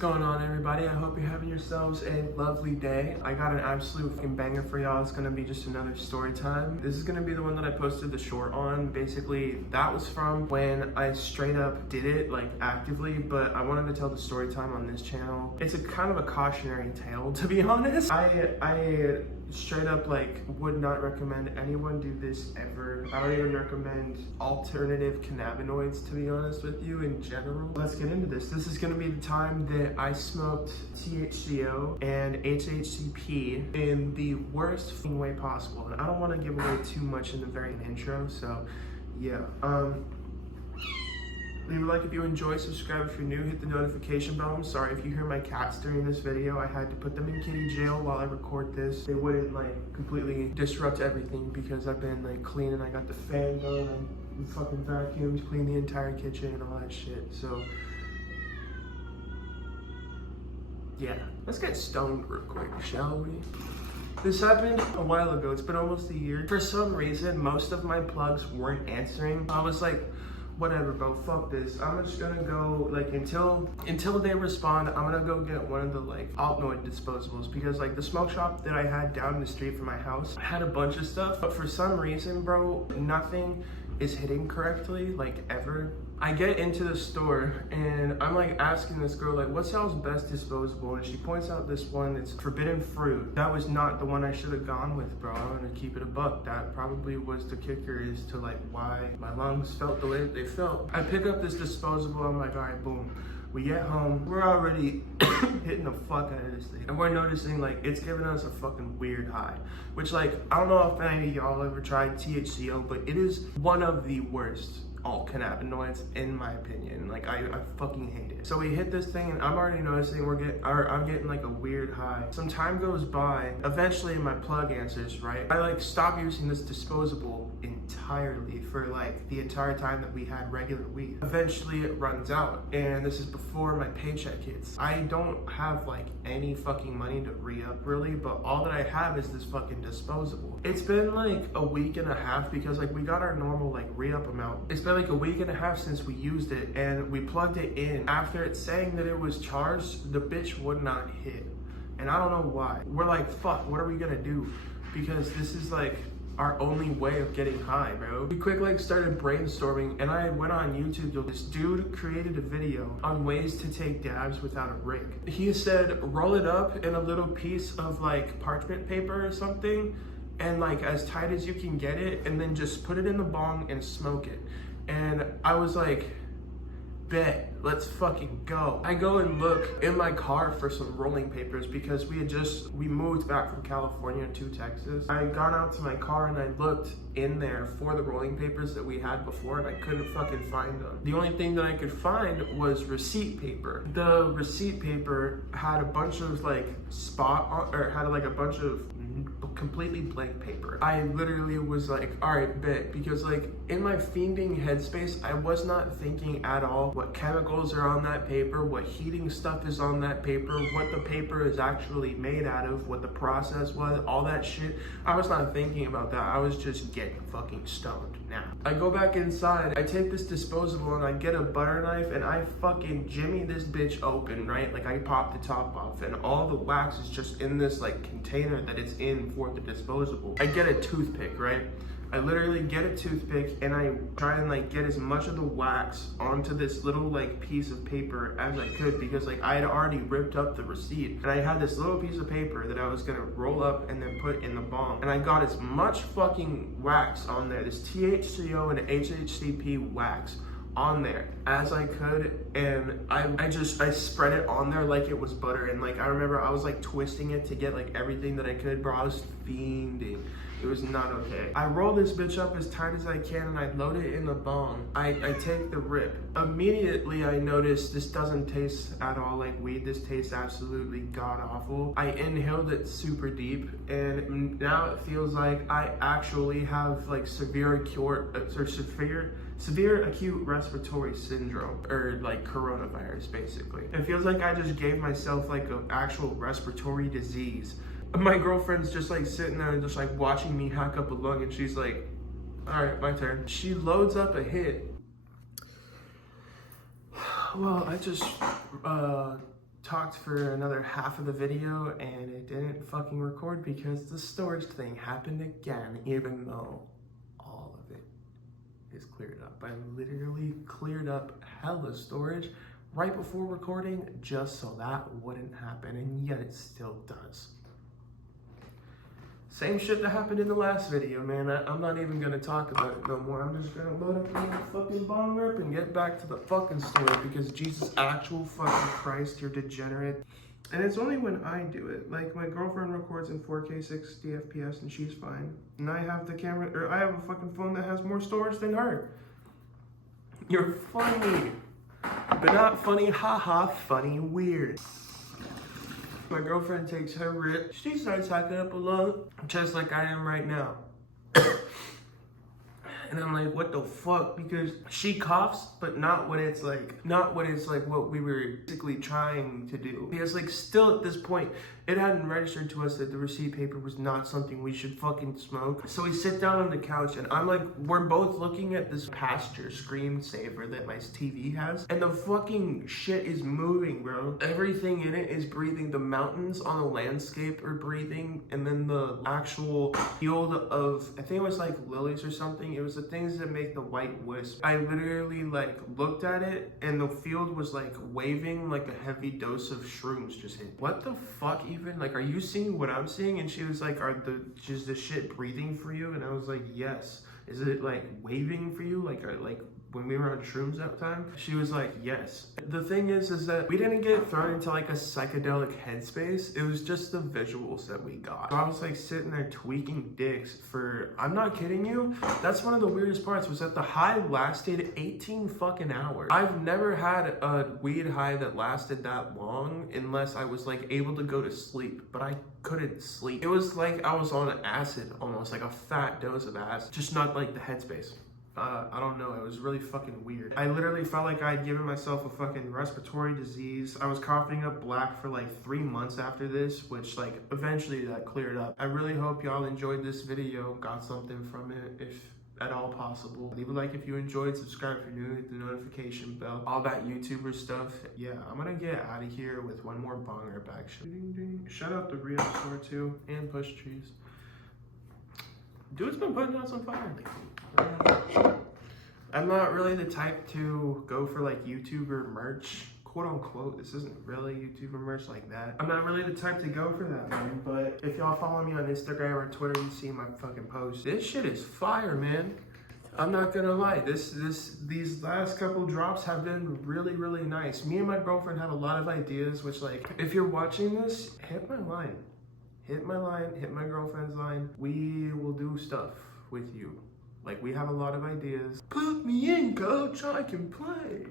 going on, everybody? I hope you're having yourselves a lovely day. I got an absolute fucking banger for y'all. It's gonna be just another story time. This is gonna be the one that I posted the short on. Basically, that was from when I straight up did it, like actively, but I wanted to tell the story time on this channel. It's a kind of a cautionary tale, to be honest. I straight up like would not recommend anyone do this ever. I don't even recommend alternative cannabinoids, to be honest with you, in general. Let's get into this. This is gonna be the time that I smoked THCO and HHCP in the worst way possible. And I don't want to give away too much in the very intro, so yeah. Leave a like if you enjoy, subscribe if you're new, hit the notification bell. I'm sorry if you hear my cats during this video. I had to put them in kitty jail while I record this. They wouldn't like completely disrupt everything because I've been like cleaning. I got the fan going, I fucking vacuumed, cleaned the entire kitchen and all that shit. So yeah, let's get stoned real quick, shall we? This happened a while ago. It's been almost a year. For some reason, most of my plugs weren't answering. I was like, whatever, bro, fuck this. I'm just gonna go, like, until they respond, I'm gonna go get one of the, like, Altnoid disposables, because, like, the smoke shop that I had down the street from my house had a bunch of stuff, but for some reason, bro, nothing is hitting correctly, like, ever. I get into the store and I'm like asking this girl, like, what's y'all's best disposable? And she points out this one, it's forbidden fruit. That was not the one I should have gone with, bro. I'm gonna keep it a buck. That probably was the kicker, is to like why my lungs felt the way that they felt. I pick up this disposable, I'm like, all right, boom. We get home, we're already hitting the fuck out of this thing. And we're noticing like it's giving us a fucking weird high. Which, like, I don't know if any of y'all ever tried THCO, but it is one of the worst all cannabinoids in my opinion. Like I fucking hate it. So we hit this thing and I'm already noticing I'm getting like a weird high. Some time goes by, eventually my plug answers, right? I like stop using this disposable entirely for like the entire time that we had regular weed. Eventually it runs out, and this is before my paycheck hits. I don't have like any fucking money to re-up really, but all that I have is this fucking disposable. It's been like a week and a half because like we got our normal like re-up amount. It's been like a week and a half since we used it, and we plugged it in. After it saying that it was charged, the bitch would not hit. And I don't know why. We're like, fuck, what are we gonna do? Because this is like our only way of getting high, bro. We quick like started brainstorming, and I went on YouTube. This dude created a video on ways to take dabs without a rig. He said, roll it up in a little piece of like parchment paper or something, and like as tight as you can get it, and then just put it in the bong and smoke it. And I was like, bet, let's fucking go. I go and look in my car for some rolling papers because we moved back from California to Texas. I got out to my car and I looked in there for the rolling papers that we had before, and I couldn't fucking find them. The only thing that I could find was receipt paper. The receipt paper had a bunch of like had like a bunch of completely blank paper. I literally was like, all right, bet, because like in my fiending headspace, I was not thinking at all what chemicals are on that paper, what heating stuff is on that paper, what the paper is actually made out of, what the process was, all that shit. I was not thinking about that. I was just getting fucking stoned now. I go back inside, I take this disposable and I get a butter knife and I fucking jimmy this bitch open, right? Like I pop the top off and all the wax is just in this like container that it's in for the disposable. I get a toothpick, right? I literally get a toothpick and I try and like get as much of the wax onto this little like piece of paper as I could, because like I had already ripped up the receipt and I had this little piece of paper that I was gonna roll up and then put in the bong, and I got as much fucking wax on there, this THCO and HHCP wax on there as I could, and I spread it on there like it was butter. And like I remember I was like twisting it to get like everything that I could, bro. I was fiending. It was not okay. I roll this bitch up as tight as I can and I load it in the bong. I take the rip. Immediately I notice this doesn't taste at all like weed. This tastes absolutely god awful. I inhaled it super deep, and now it feels like I actually have like severe acute respiratory syndrome, or like coronavirus basically. It feels like I just gave myself like an actual respiratory disease. My girlfriend's just like sitting there and just like watching me hack up a lung, and she's like, all right, my turn. She loads up a hit. Well, I just talked for another half of the video and it didn't fucking record because the storage thing happened again, even though all of it is cleared up. I literally cleared up hella storage right before recording just so that wouldn't happen, and yet it still does. Same shit that happened in the last video, man. I'm not even gonna talk about it no more. I'm just gonna load up the fucking bong rip and get back to the fucking story because Jesus actual fucking Christ, you're degenerate. And it's only when I do it. Like, my girlfriend records in 4K 60 FPS and she's fine. And I have the camera, or I have a fucking phone that has more storage than her. You're funny. But not funny, haha, funny, weird. My girlfriend takes her rip. She starts hacking up a lung, just like I am right now. And I'm like, what the fuck? Because she coughs, but not when it's like what we were basically trying to do. Because like still at this point, it hadn't registered to us that the receipt paper was not something we should fucking smoke. So we sit down on the couch and I'm like, we're both looking at this pasture screensaver that my TV has. And the fucking shit is moving, bro. Everything in it is breathing. The mountains on the landscape are breathing. And then the actual field of, I think it was like lilies or something. It was the things that make the white wisp. I literally like looked at it and the field was like waving like a heavy dose of shrooms just hit. What the fuck even? Like, are you seeing what I'm seeing? And she was like, is the shit breathing for you? And I was like, yes. Is it like waving for you? Like when we were on shrooms that time? She was like, yes. The thing is that we didn't get thrown into like a psychedelic headspace. It was just the visuals that we got. So I was like sitting there tweaking dicks for, I'm not kidding you. That's one of the weirdest parts, was that the high lasted 18 fucking hours. I've never had a weed high that lasted that long unless I was like able to go to sleep, but I couldn't sleep. It was like I was on acid, almost like a fat dose of acid, just not like the headspace. I don't know, it was really fucking weird. I literally felt like I had given myself a fucking respiratory disease. I was coughing up black for like 3 months after this, which like eventually that cleared up. I really hope y'all enjoyed this video, got something from it, if at all possible. Leave a like if you enjoyed, subscribe if you're new, hit the notification bell, all that YouTuber stuff. Yeah, I'm gonna get out of here with one more bong rip actually. Shout out the Real Store too, and Push Trees. Dude's been putting out some fire lately. I'm not really the type to go for like YouTuber merch, quote unquote. This isn't really YouTuber merch like that. I'm not really the type to go for that, man. But if y'all follow me on Instagram or Twitter, you see my fucking posts. This shit is fire, man. I'm not gonna lie. These last couple drops have been really, really nice. Me and my girlfriend have a lot of ideas, which like, if you're watching this, hit my line. Hit my line, hit my girlfriend's line. We will do stuff with you. Like, we have a lot of ideas. Put me in, coach, I can play.